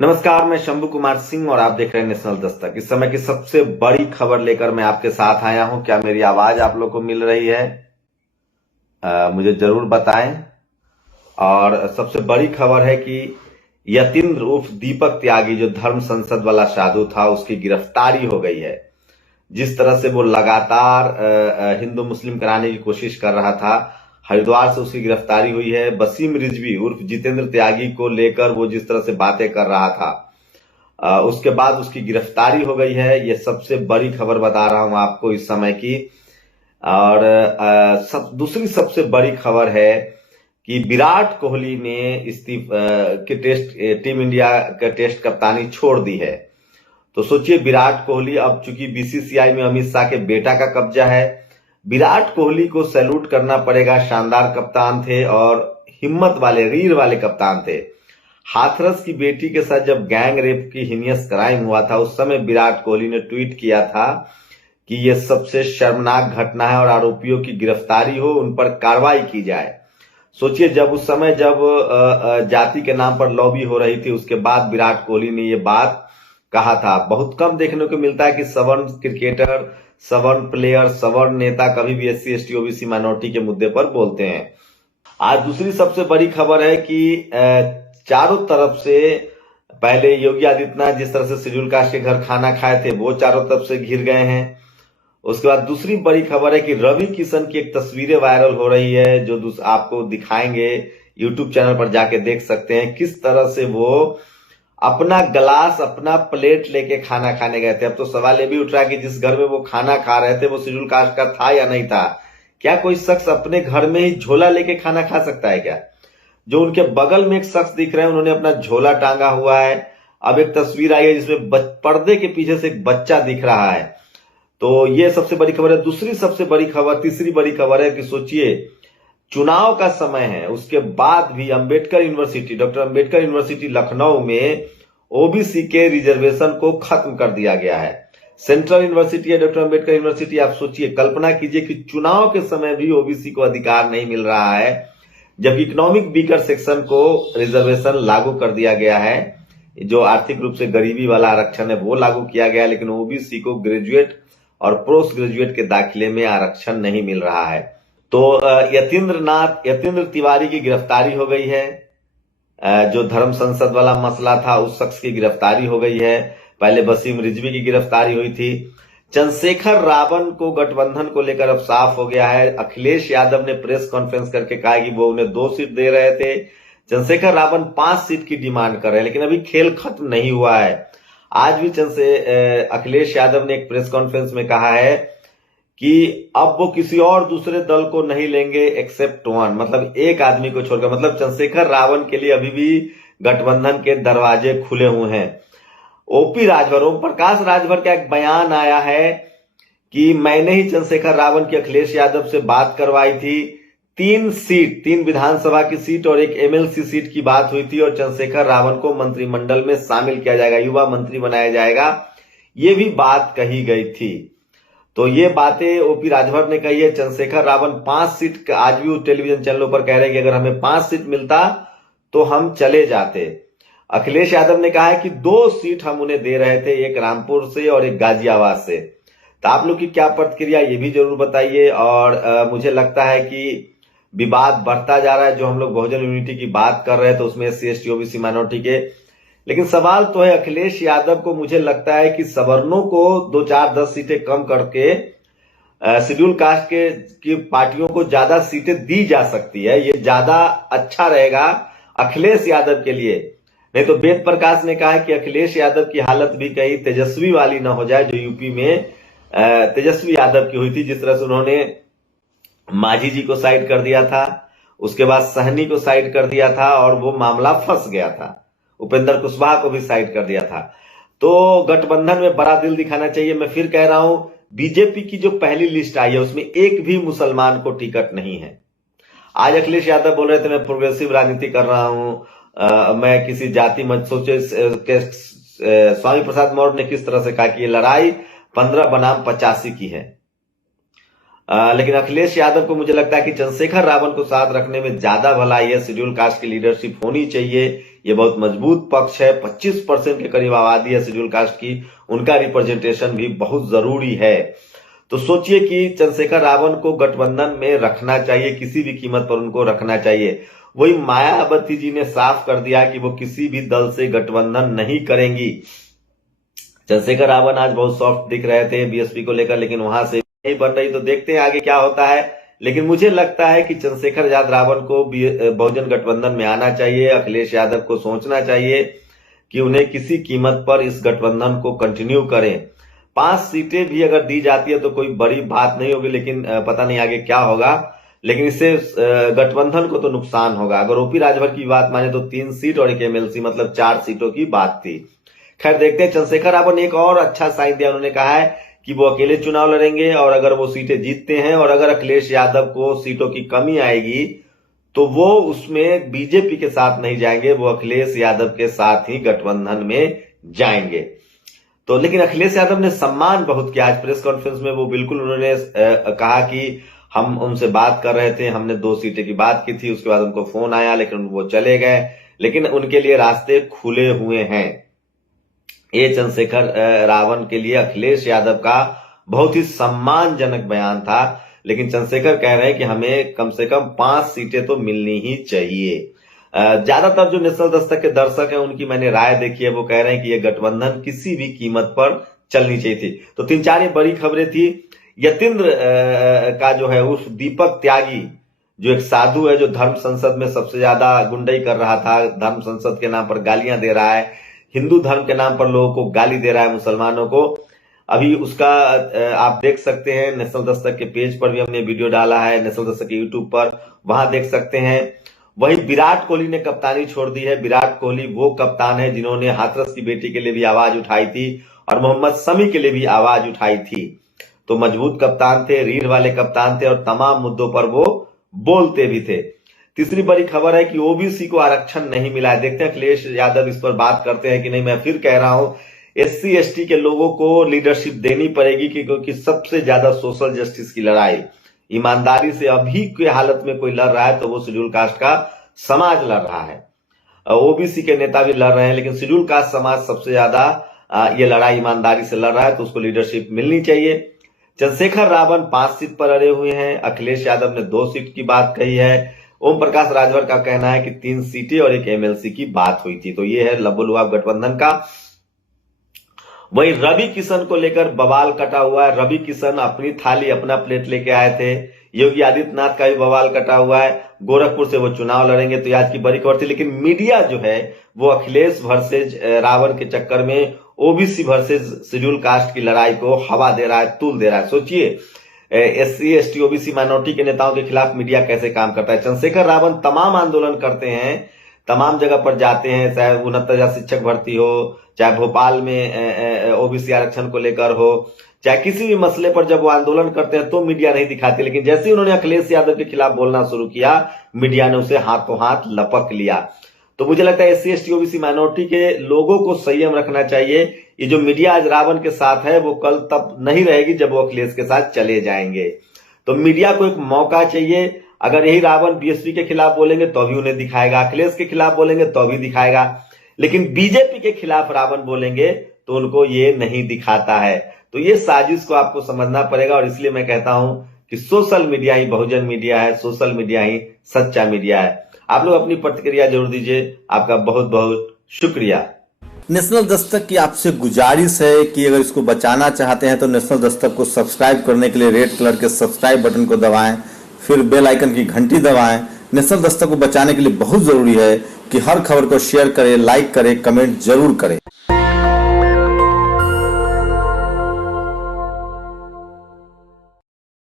नमस्कार, मैं शंभू कुमार सिंह और आप देख रहे हैं नेशनल दस्तक। इस समय की सबसे बड़ी खबर लेकर मैं आपके साथ आया हूं। क्या मेरी आवाज आप लोग को मिल रही है? मुझे जरूर बताएं। और सबसे बड़ी खबर है कि यतीन्द्र उर्फ दीपक त्यागी, जो धर्म संसद वाला साधु था, उसकी गिरफ्तारी हो गई है। जिस तरह से वो लगातार हिंदू मुस्लिम कराने की कोशिश कर रहा था, हरिद्वार से उसकी गिरफ्तारी हुई है। वसीम रिजवी उर्फ जितेंद्र त्यागी को लेकर वो जिस तरह से बातें कर रहा था, उसके बाद उसकी गिरफ्तारी हो गई है। ये सबसे बड़ी खबर बता रहा हूं आपको इस समय की। और दूसरी सबसे बड़ी खबर है कि विराट कोहली ने के टेस्ट टीम इंडिया का टेस्ट कप्तानी छोड़ दी है। तो सोचिए, विराट कोहली, अब चूंकि बीसीसीआई में अमित शाह के बेटा का कब्जा है, विराट कोहली को सैल्यूट करना पड़ेगा। शानदार कप्तान थे और हिम्मत वाले, रीढ़ वाले कप्तान थे। हाथरस की बेटी के साथ जब गैंग रेप की हीनियस क्राइम हुआ था, उस समय विराट कोहली ने ट्वीट किया था कि यह सबसे शर्मनाक घटना है और आरोपियों की गिरफ्तारी हो, उन पर कार्रवाई की जाए। सोचिए, जब उस समय जब जाति के नाम पर लॉबी हो रही थी, उसके बाद विराट कोहली ने यह बात कहा था। बहुत कम देखने को मिलता है कि सवर्ण क्रिकेटर, सवर्ण प्लेयर, सवर्ण नेता कभी भी SC ST OBC माइनॉरिटी के मुद्दे पर बोलते हैं। आज दूसरी सबसे बड़ी खबर है कि चारों तरफ से, पहले योगी आदित्यनाथ जिस तरह से शेड्यूल कास्ट के घर खाना खाए थे, वो चारों तरफ से घिर गए हैं। उसके बाद दूसरी बड़ी खबर है कि रवि किशन की एक तस्वीरें वायरल हो रही है, जो आपको दिखाएंगे। यूट्यूब चैनल पर जाके देख सकते हैं किस तरह से वो अपना गिलास, अपना प्लेट लेके खाना खाने गए थे। अब तो सवाल ये भी उठ रहा है कि जिस घर में वो खाना खा रहे थे, वो शेड्यूल कास्ट का था या नहीं था। क्या कोई शख्स अपने घर में ही झोला लेके खाना खा सकता है क्या? जो उनके बगल में एक शख्स दिख रहे हैं, उन्होंने अपना झोला टांगा हुआ है। अब एक तस्वीर आई है जिसमें पर्दे के पीछे से एक बच्चा दिख रहा है। तो ये सबसे बड़ी खबर है। दूसरी सबसे बड़ी खबर, तीसरी बड़ी खबर है कि सोचिए, चुनाव का समय है, उसके बाद भी Ambedkar university, doctor Ambedkar university Lucknow में ओबीसी के रिजर्वेशन को खत्म कर दिया गया है। सेंट्रल यूनिवर्सिटी है डॉक्टर अंबेडकर यूनिवर्सिटी। आप सोचिए, कल्पना कीजिए कि चुनाव के समय भी ओबीसी को अधिकार नहीं मिल रहा है, जबकि इकोनॉमिक वीकर सेक्शन को रिजर्वेशन लागू कर दिया गया है। जो आर्थिक रूप से गरीबी वाला आरक्षण है वो लागू किया गया है, लेकिन ओबीसी को ग्रेजुएट और पोस्ट ग्रेजुएट के दाखिले में आरक्षण नहीं मिल रहा है। तो यतीन्द्र तिवारी की गिरफ्तारी हो गई है। जो धर्म संसद वाला मसला था, उस शख्स की गिरफ्तारी हो गई है। पहले वसीम रिजवी की गिरफ्तारी हुई थी। चंद्रशेखर रावण को गठबंधन को लेकर अब साफ हो गया है। अखिलेश यादव ने प्रेस कॉन्फ्रेंस करके कहा कि वो उन्हें 2 सीट दे रहे थे। चंद्रशेखर रावण 5 सीट की डिमांड कर रहे हैं, लेकिन अभी खेल खत्म नहीं हुआ है। आज भी अखिलेश यादव ने एक प्रेस कॉन्फ्रेंस में कहा है कि अब वो किसी और दूसरे दल को नहीं लेंगे एक्सेप्ट वन, मतलब एक आदमी को छोड़कर। मतलब चंद्रशेखर रावण के लिए अभी भी गठबंधन के दरवाजे खुले हुए हैं। ओपी राजभर, ओम प्रकाश राजभर का एक बयान आया है कि मैंने ही चंद्रशेखर रावण की अखिलेश यादव से बात करवाई थी। 3 विधानसभा की सीट और एक MLC सीट की बात हुई थी, और चंद्रशेखर रावण को मंत्रिमंडल में शामिल किया जाएगा, युवा मंत्री बनाया जाएगा, ये भी बात कही गई थी। तो ये बातें ओपी राजभर ने कही है। चंद्रशेखर रावण 5 सीट, आज भी टेलीविजन चैनलों पर कह रहे हैं कि अगर हमें 5 सीट मिलता तो हम चले जाते। अखिलेश यादव ने कहा है कि 2 सीट हम उन्हें दे रहे थे, एक रामपुर से और एक गाजियाबाद से। तो आप लोग की क्या प्रतिक्रिया, ये भी जरूर बताइए। और मुझे लगता है कि विवाद बढ़ता जा रहा है। जो हम लोग बहुजन यूनिटी की बात कर रहे हैं, तो उसमें SC ST OBC माइनॉरिटी के, लेकिन सवाल तो है अखिलेश यादव को, मुझे लगता है कि सवर्णों को 2, 4, 10 सीटें कम करके शेड्यूल कास्ट की पार्टियों को ज्यादा सीटें दी जा सकती है। ये ज्यादा अच्छा रहेगा अखिलेश यादव के लिए। नहीं तो वेद प्रकाश ने कहा है कि अखिलेश यादव की हालत भी कहीं तेजस्वी वाली ना हो जाए, जो यूपी में तेजस्वी यादव की हुई थी। जिस तरह से उन्होंने मांझी जी को साइड कर दिया था, उसके बाद सहनी को साइड कर दिया था और वो मामला फंस गया था। उपेंद्र कुशवाहा को भी साइड कर दिया था। तो गठबंधन में बड़ा दिल दिखाना चाहिए। मैं फिर कह रहा हूं, बीजेपी की जो पहली लिस्ट आई है, उसमें एक भी मुसलमान को टिकट नहीं है। आज अखिलेश यादव बोल रहे थे मैं प्रोग्रेसिव राजनीति कर रहा हूं, मैं किसी जाति मत सोचे। स्वामी प्रसाद मौर्य ने किस तरह से कहा कि ये लड़ाई 15 बनाम 85 की है। लेकिन अखिलेश यादव को मुझे लगता है कि चंद्रशेखर रावण को साथ रखने में ज्यादा भलाई है। शेड्यूल कास्ट की लीडरशिप होनी चाहिए, ये बहुत मजबूत पक्ष है। 25% के करीब आबादी है शेड्यूल कास्ट की, उनका रिप्रेजेंटेशन भी बहुत जरूरी है। तो सोचिए कि चंद्रशेखर रावण को गठबंधन में रखना चाहिए, किसी भी कीमत पर उनको रखना चाहिए। वही मायावती जी ने साफ कर दिया कि वो किसी भी दल से गठबंधन नहीं करेंगी। चंद्रशेखर रावण आज बहुत सॉफ्ट दिख रहे थे बीएसपी को लेकर, लेकिन वहां से नहीं बन रही। तो देखते हैं आगे क्या होता है, लेकिन मुझे लगता है कि चंद्रशेखर रावण को बहुजन गठबंधन में आना चाहिए। अखिलेश यादव को सोचना चाहिए कि उन्हें किसी कीमत पर इस गठबंधन को कंटिन्यू करें। 5 सीटें भी अगर दी जाती है तो कोई बड़ी बात नहीं होगी, लेकिन पता नहीं आगे क्या होगा। लेकिन इससे गठबंधन को तो नुकसान होगा। अगर ओपी राजभर की बात माने तो 3 सीट और एक एमएलसी, मतलब 4 सीटों की बात थी। खैर देखते हैं। चंद्रशेखर रावण ने एक और अच्छा साइन दिया, उन्होंने कहा है कि वो अकेले चुनाव लड़ेंगे और अगर वो सीटें जीतते हैं और अगर अखिलेश यादव को सीटों की कमी आएगी तो वो उसमें बीजेपी के साथ नहीं जाएंगे, वो अखिलेश यादव के साथ ही गठबंधन में जाएंगे। तो लेकिन अखिलेश यादव ने सम्मान बहुत किया आज प्रेस कॉन्फ्रेंस में। वो बिल्कुल उन्होंने कहा कि हम उनसे बात कर रहे थे, हमने 2 सीटें की बात की थी, उसके बाद उनको फोन आया लेकिन वो चले गए, लेकिन उनके लिए रास्ते खुले हुए हैं। ये चंद्रशेखर रावण के लिए अखिलेश यादव का बहुत ही सम्मानजनक बयान था। लेकिन चंद्रशेखर कह रहे हैं कि हमें कम से कम 5 सीटें तो मिलनी ही चाहिए। ज्यादातर जो नेशनल दस्तक के दर्शक हैं उनकी मैंने राय देखी है, वो कह रहे हैं कि ये गठबंधन किसी भी कीमत पर चलनी चाहिए थी। तो 3-4 ये बड़ी खबरें थी। यतीन्द्र का जो है उस दीपक त्यागी, जो एक साधु है, जो धर्म संसद में सबसे ज्यादा गुंडई कर रहा था, धर्म संसद के नाम पर गालियां दे रहा है, हिंदू धर्म के नाम पर लोगों को गाली दे रहा है, मुसलमानों को। अभी उसका आप देख सकते हैं, नेशनल दस्तक के पेज पर भी हमने वीडियो डाला है, नेशनल दस्तक के यूट्यूब पर, वहां देख सकते हैं। वही विराट कोहली ने कप्तानी छोड़ दी है। विराट कोहली वो कप्तान है जिन्होंने हाथरस की बेटी के लिए भी आवाज उठाई थी और मोहम्मद शमी के लिए भी आवाज उठाई थी। तो मजबूत कप्तान थे, रीढ़ वाले कप्तान थे और तमाम मुद्दों पर वो बोलते भी थे। तीसरी बड़ी खबर है कि ओबीसी को आरक्षण नहीं मिला है। देखते हैं अखिलेश यादव इस पर बात करते हैं कि नहीं। मैं फिर कह रहा हूं, एससी एसटी के लोगों को लीडरशिप देनी पड़ेगी, क्योंकि सबसे ज्यादा सोशल जस्टिस की लड़ाई ईमानदारी से अभी के हालत में कोई लड़ रहा है तो वो शेड्यूल कास्ट का समाज लड़ रहा है। ओबीसी के नेता भी लड़ रहे हैं, लेकिन शेड्यूल कास्ट समाज सबसे ज्यादा ये लड़ाई ईमानदारी से लड़ रहा है, तो उसको लीडरशिप मिलनी चाहिए। चंद्रशेखर रावण 5 सीट पर अड़े हुए हैं। अखिलेश यादव ने 2 सीट की बात कही है। ओम प्रकाश राजभर का कहना है कि 3 सीटें और एक एमएलसी की बात हुई थी। तो ये है लबोलुआब गठबंधन का। वही रवि किशन को लेकर बवाल कटा हुआ है। रवि किशन अपनी थाली अपना प्लेट लेके आए थे। योगी आदित्यनाथ का भी बवाल कटा हुआ है। गोरखपुर से वो चुनाव लड़ेंगे, तो आज की बड़ी खबर थी। लेकिन मीडिया जो है वो अखिलेश वर्सेज रावण के चक्कर में ओबीसी वर्सेज शेड्यूल कास्ट की लड़ाई को हवा दे रहा है, तूल दे रहा है। सोचिए एससी एसटी ओबीसी माइनॉरिटी के नेताओं के खिलाफ मीडिया कैसे काम करता है। चंद्रशेखर रावण तमाम आंदोलन करते हैं, तमाम जगह पर जाते हैं, चाहे 69,000 शिक्षक भर्ती हो, चाहे भोपाल में ओबीसी आरक्षण को लेकर हो, चाहे किसी भी मसले पर जब वो आंदोलन करते हैं तो मीडिया नहीं दिखाती। लेकिन जैसे ही उन्होंने अखिलेश यादव के खिलाफ बोलना शुरू किया, मीडिया ने उसे हाथों हाथ लपक लिया। तो मुझे लगता है एससी एसटी ओबीसी माइनॉरिटी के लोगों को संयम रखना चाहिए। ये जो मीडिया आज रावण के साथ है वो कल तब नहीं रहेगी जब वो अखिलेश के साथ चले जाएंगे। तो मीडिया को एक मौका चाहिए। अगर यही रावण बीएसपी के खिलाफ बोलेंगे तो भी उन्हें दिखाएगा, अखिलेश के खिलाफ बोलेंगे तो भी दिखाएगा, लेकिन बीजेपी के खिलाफ रावण बोलेंगे तो उनको ये नहीं दिखाता है। तो ये साजिश को आपको समझना पड़ेगा। और इसलिए मैं कहता हूं कि सोशल मीडिया ही बहुजन मीडिया है, सोशल मीडिया ही सच्चा मीडिया है। आप लोग अपनी प्रतिक्रिया जरूर दीजिए। आपका बहुत बहुत शुक्रिया। नेशनल दस्तक की आपसे गुजारिश है कि अगर इसको बचाना चाहते हैं तो नेशनल दस्तक को सब्सक्राइब करने के लिए रेड कलर के सब्सक्राइब बटन को दबाएं, फिर बेल आइकन की घंटी दबाएं। नेशनल दस्तक को बचाने के लिए बहुत जरूरी है कि हर खबर को शेयर करें, लाइक करें, कमेंट जरूर करें।